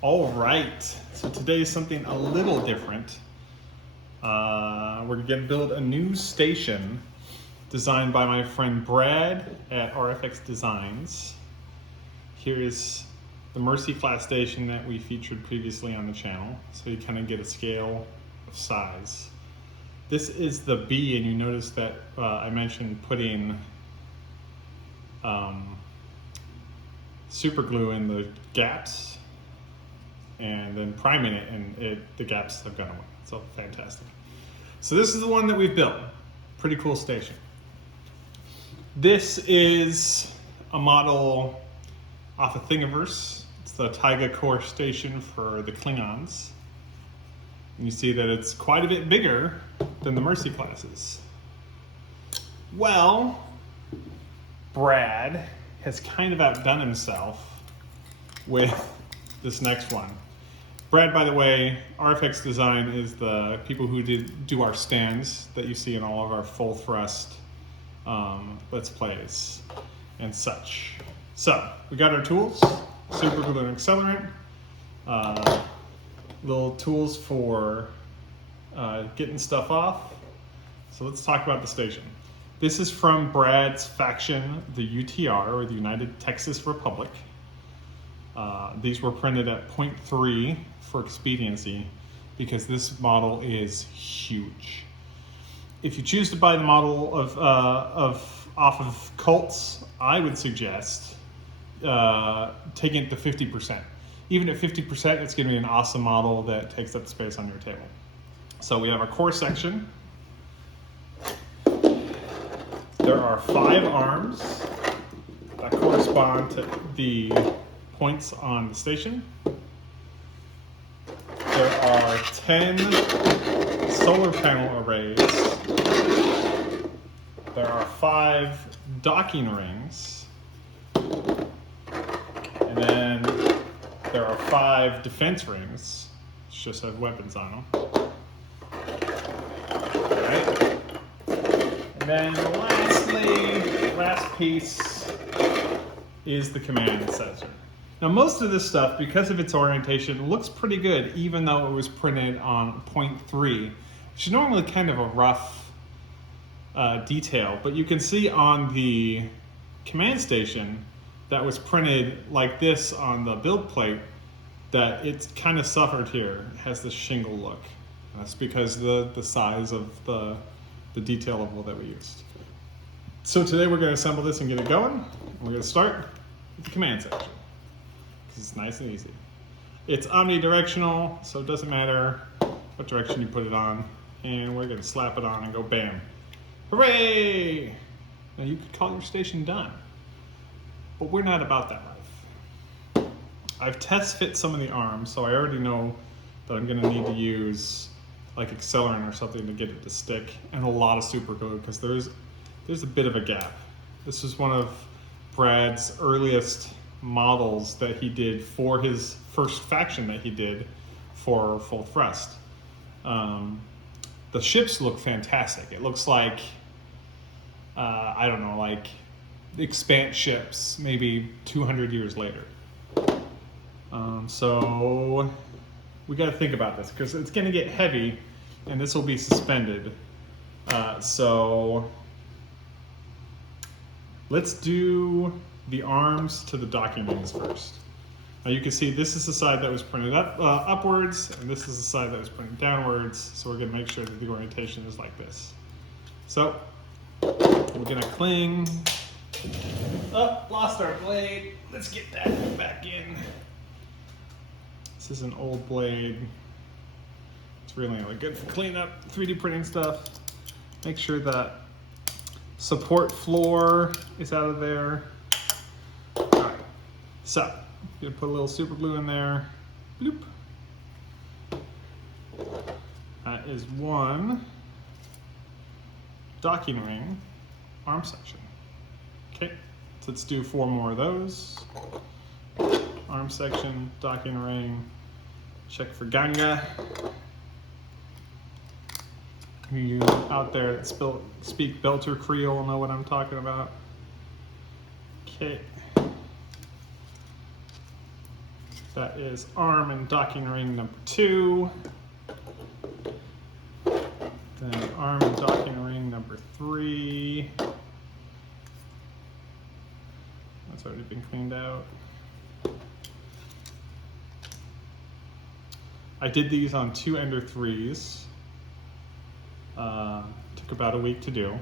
All right, so today is something a little different. We're gonna build a new station designed by my friend Brad at RFX Designs. Here is the Mercy class station that we featured previously on the channel, so you kind of get a scale of size. This is the B, and you notice that I mentioned putting super glue in the gaps and then priming it, and the gaps have gone away. So fantastic. So this is the one that we've built. Pretty cool station. This is a model off of Thingiverse. It's the Taiga Core station for the Klingons. And you see that it's quite a bit bigger than the Mercy classes. Well, Brad has kind of outdone himself with this next one. Brad, by the way, RFX Design is the people who do our stands that you see in all of our full thrust Let's Plays and such. So, we got our tools, super glue and accelerant, little tools for getting stuff off. So let's talk about the station. This is from Brad's faction, the UTR, or the United Texas Republic. These were printed at 0.3 for expediency because this model is huge. If you choose to buy the model off of Cults, I would suggest taking it to 50%. Even at 50%, it's going to be an awesome model that takes up space on your table. So we have our core section. There are 5 arms that correspond to the points on the station. There are 10 solar panel arrays. There are 5 docking rings. And then there are 5 defense rings, which just have weapons on them. Alright. And then last piece is the command sensor. Now most of this stuff, because of its orientation, looks pretty good even though it was printed on 0.3, which is normally kind of a rough detail, but you can see on the command station that was printed like this on the build plate that it's kind of suffered here. It has this shingle look. And that's because the size of the detail level that we used. So today we're going to assemble this and get it going. We're going to start with the command section. It's nice and easy. It's omnidirectional, so it doesn't matter what direction you put it on. And we're gonna slap it on and go bam. Hooray! Now you could call your station done, but we're not about that life. I've test fit some of the arms, so I already know that I'm gonna need to use like accelerant or something to get it to stick, and a lot of super glue because there's a bit of a gap. This is one of Brad's earliest models that he did for his first faction that he did for full thrust. The ships look fantastic. It looks like I don't know, like Expanse ships maybe 200 years later. So we got to think about this because it's going to get heavy and this will be suspended. So let's do the arms to the docking rings first. Now you can see this is the side that was printed upwards, and this is the side that was printed downwards, so we're going to make sure that the orientation is like this. So we're going to cling. Oh, lost our blade. Let's get that back in. This is an old blade. It's really good for cleanup, 3D printing stuff. Make sure that support floor is out of there. So, I'm gonna put a little super glue in there. Bloop. That is one docking ring arm section. Okay, so let's do 4 more of those. Arm section, docking ring, check for ganga. You out there that speak Belter Creole know what I'm talking about. Okay. That is arm and docking ring number 2. Then arm and docking ring number 3. That's already been cleaned out. I did these on 2 Ender 3s. Took about a week to do.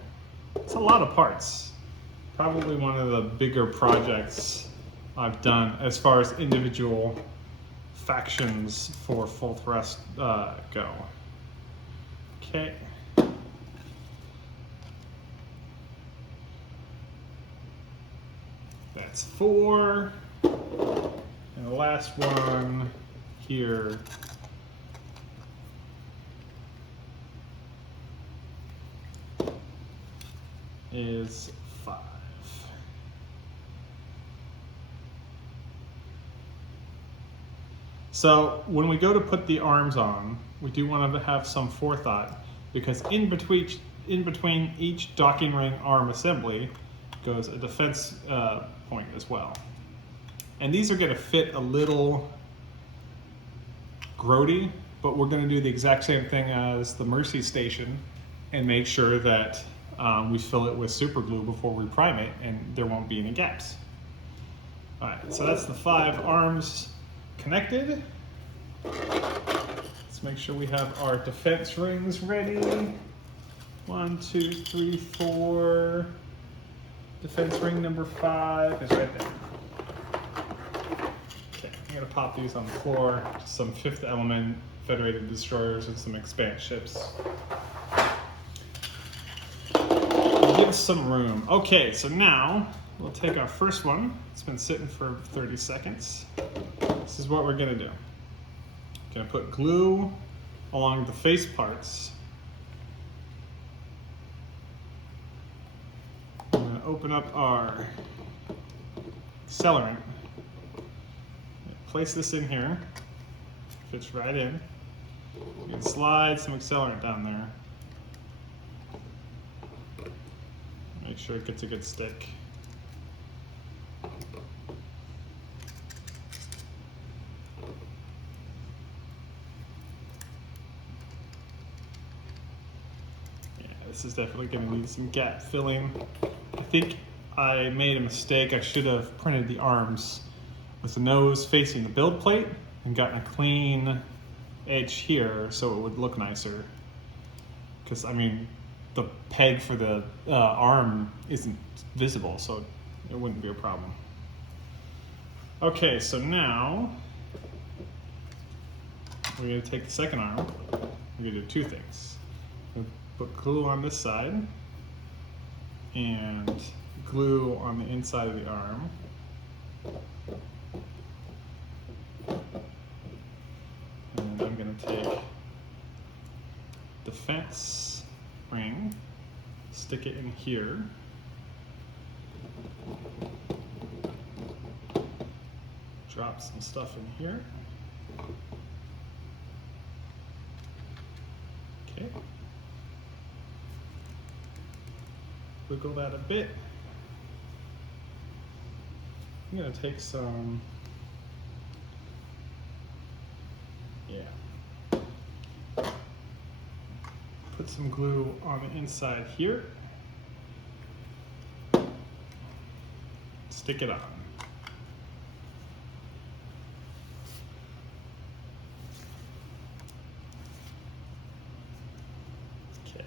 It's a lot of parts. Probably one of the bigger projects I've done as far as individual factions for full thrust go. Okay. That's 4. And the last one here is 5. So when we go to put the arms on, we do want to have some forethought, because in between each docking ring arm assembly goes a defense point as well. And these are going to fit a little grody, but we're going to do the exact same thing as the Mercy station and make sure that we fill it with super glue before we prime it, and there won't be any gaps. All right, so that's the 5 arms connected. Let's make sure we have our defense rings ready. 1, 2, 3, 4. Defense ring number 5 is right there. Okay, I'm gonna pop these on the floor. Some 5th element Federated destroyers and some expand ships. Give some room. Okay, so now we'll take our first one. It's been sitting for 30 seconds. This is what we're gonna do. Gonna put glue along the face parts. I'm gonna open up our accelerant. Place this in here. Fits right in. You can slide some accelerant down there. Make sure it gets a good stick. Yeah, this is definitely going to need some gap filling. I think I made a mistake. I should have printed the arms with the nose facing the build plate and gotten a clean edge here so it would look nicer. Because, I mean, the peg for the arm isn't visible, so it wouldn't be a problem. Okay, so now we're going to take the second arm. We're going to do 2 things. We're going to put glue on this side and glue on the inside of the arm. And I'm going to take defense ring, stick it in here. Drop some stuff in here. Okay. Wiggle that a bit. I'm going to take some, put some glue on the inside here. Stick it on. Okay.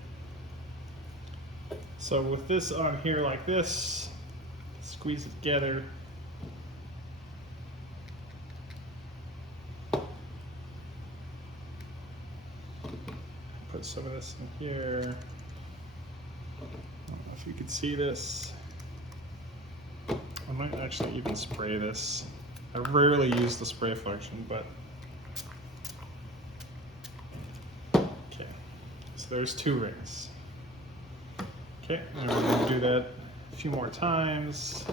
So with this on here like this, squeeze it together. Put some of this in here. I don't know if you can see this. I might actually even spray this. I rarely use the spray function, but okay. So there's 2 rings. Okay, and we're going to do that a few more times.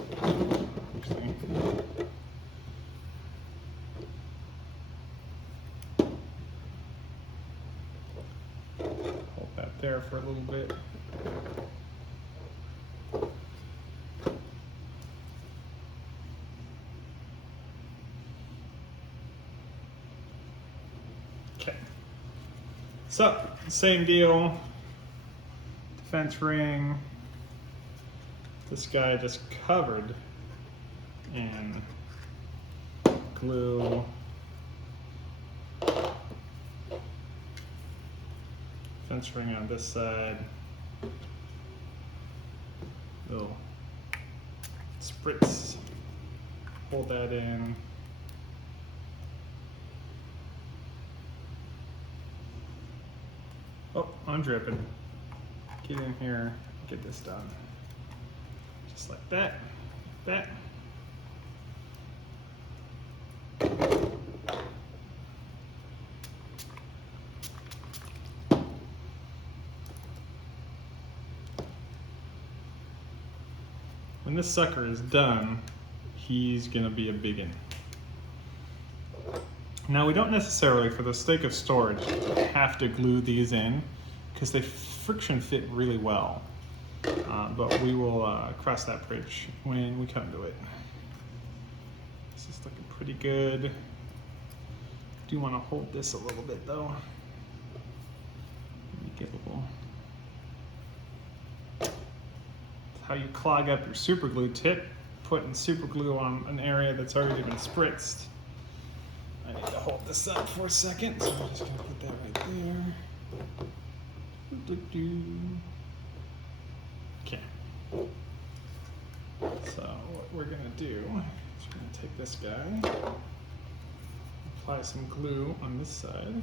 Actually, hold that there for a little bit. Okay. So, same deal. Defense ring. This guy just covered in glue. Fence ring on this side. Little spritz. Hold that in. Oh, I'm dripping. Get in here, get this done. Just like that, that. When this sucker is done, he's gonna be a biggin. Now we don't necessarily, for the sake of storage, have to glue these in because they friction fit really well. But we will cross that bridge when we come to it. This is looking pretty good. Do want to hold this a little bit though. Let me get a little. How you clog up your super glue tip, putting super glue on an area that's already been spritzed. I need to hold this up for a second, so I'm just gonna put that right there. Okay. So what we're gonna do is we're gonna take this guy, apply some glue on this side,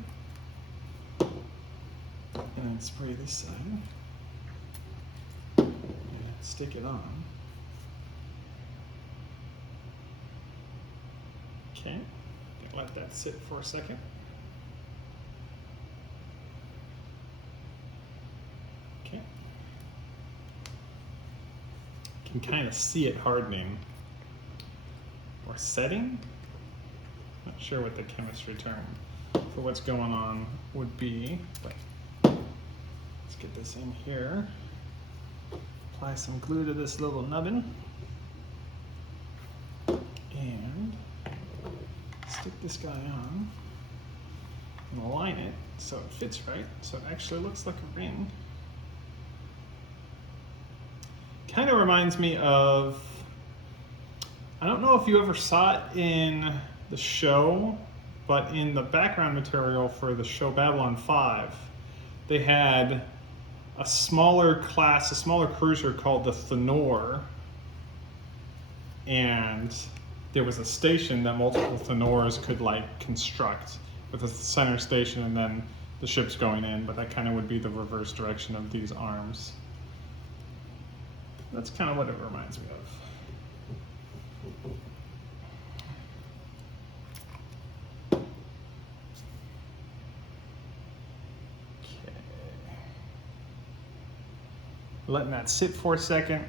and then spray this side. Stick it on. Okay, let that sit for a second. Okay. You can kind of see it hardening or setting. Not sure what the chemistry term for what's going on would be, but let's get this in here. Apply some glue to this little nubbin and stick this guy on and align it so it fits right, so it actually looks like a ring. Kind of reminds me of, I don't know if you ever saw it in the show, but in the background material for the show Babylon 5, they had a smaller class, a smaller cruiser called the Thenor, and there was a station that multiple Thenors could like construct with a center station and then the ships going in, but that kind of would be the reverse direction of these arms. That's kind of what it reminds me of. Letting that sit for a second.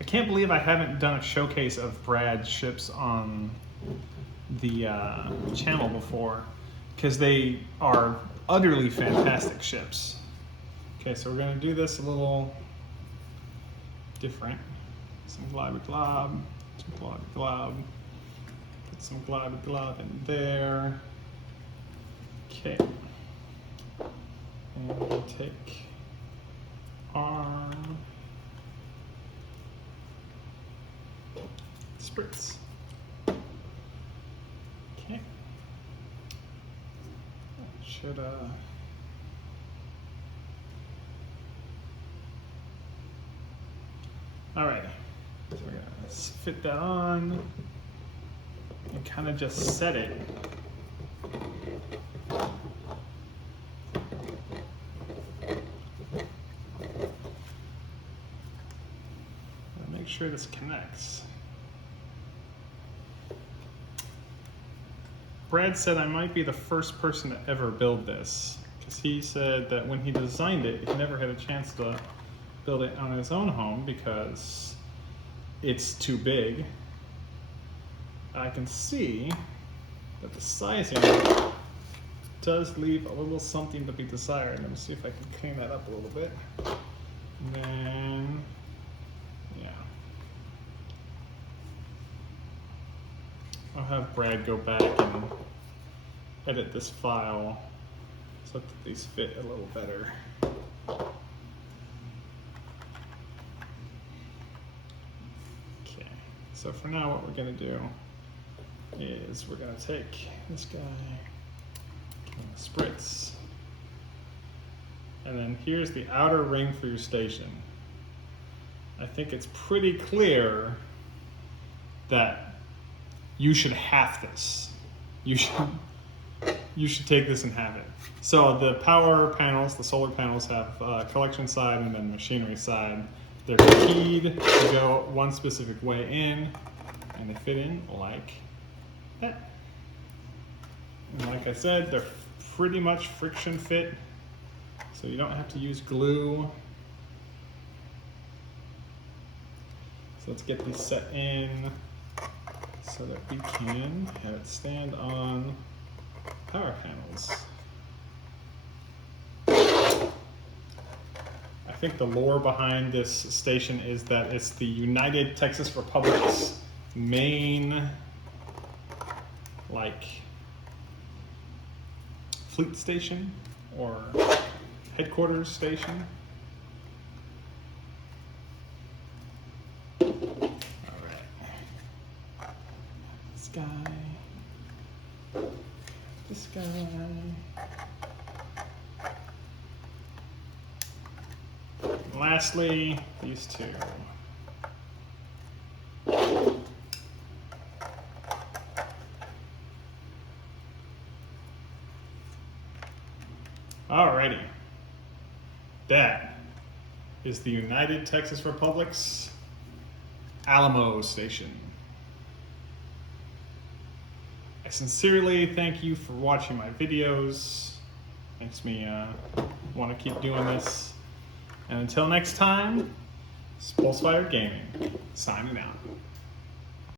I can't believe I haven't done a showcase of Brad's ships on the channel before, because they are utterly fantastic ships. Okay, so we're going to do this a little different. Some globby glob, some globby glob. Put some globby glob in there. Okay. And we'll take arm, spritz. Okay. Should all right. So we're gonna fit that on and kind of just set it. Make sure this connects. Brad said I might be the first person to ever build this, because he said that when he designed it, he never had a chance to build it on his own home because it's too big. I can see that the sizing does leave a little something to be desired. Let me see if I can clean that up a little bit. And then, yeah. I'll have Brad go back and edit this file so that these fit a little better. Okay, so for now what we're going to do is we're going to take this guy, give him a spritz, and then here's the outer ring for your station. I think it's pretty clear that you should have this. You should take this and have it. So the power panels, the solar panels, have collection side and then machinery side. They're keyed to go one specific way in, and they fit in like that. And like I said, they're pretty much friction fit, so you don't have to use glue. So let's get these set in so that we can have it stand on power panels. I think the lore behind this station is that it's the United Texas Republic's main, like, fleet station or headquarters station. This guy. And lastly, these two. Alrighty. That is the United Texas Republic's Alamo Station. I sincerely thank you for watching my videos. Makes me want to keep doing this. And until next time, Pulsefire Gaming, signing out.